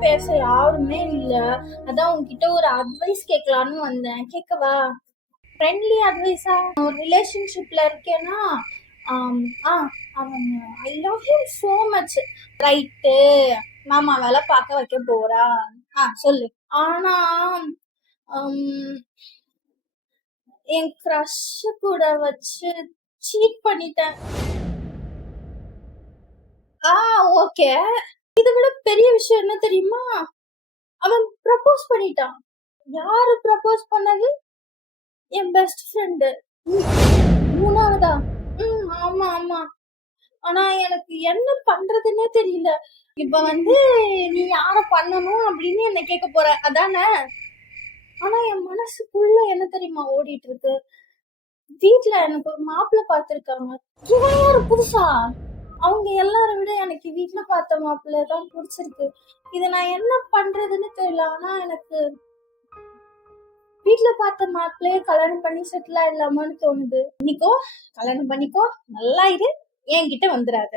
பேச யாருமே இல்ல. அதான் உன்கிட்ட ஒரு அட்வைஸ் கேட்கலான்னு வந்தேன். கேட்கவா? ஃப்ரெண்ட்லி அட்வைஸா? ஒரு ரிலேஷன்ஷிப்ல இருக்கேன்னா, ஆம், ஆ அவன் I love him so much. Right. மாமா வேலை பார்க்க வைக்க போறா. சொல்லு. ஆனா என் க்ரஷ் கூட வச்சு சீட் பண்ணிட்டேன். ஓகே. இதை விட பெரிய விஷயம் என்ன தெரியுமா? அவன் ப்ரப்போஸ் பண்ணிட்டான். யாரு ப்ரப்போஸ் பண்ணது? என் பெஸ்ட் ஃப்ரெண்டு. மூணாவதா? ஆமா ஆமா. ஆனா எனக்கு என்ன பண்றதுன்னே தெரியல. இப்ப நீ யார பண்ணணும் அப்படின்னு என்ன கேட்க போற அதானே? ஆனா என் மனசுக்குள்ள என்ன தெரியுமா ஓடிட்டு இருக்கு? வீட்டுல எனக்கு ஒரு மாப்பிள்ளை பார்த்திருக்காங்க. இவன் யாரு புதுசா? அவங்க எல்லாரும் விட எனக்கு வீட்டுல பார்த்த மாப்பிள்ளை தான் பிடிச்சிருக்கு. இத நான் என்ன பண்றதுன்னு தெரியல. ஆனா எனக்கு வீட்டுல பார்த்த மாப்பிள்ளையே கல்யாணம் பண்ணி செட்டில் ஆயிடலாமான்னு தோணுது. கல்யாணம் பண்ணிக்கோ, நல்லா இரு, என்கிட்ட வந்துடாத.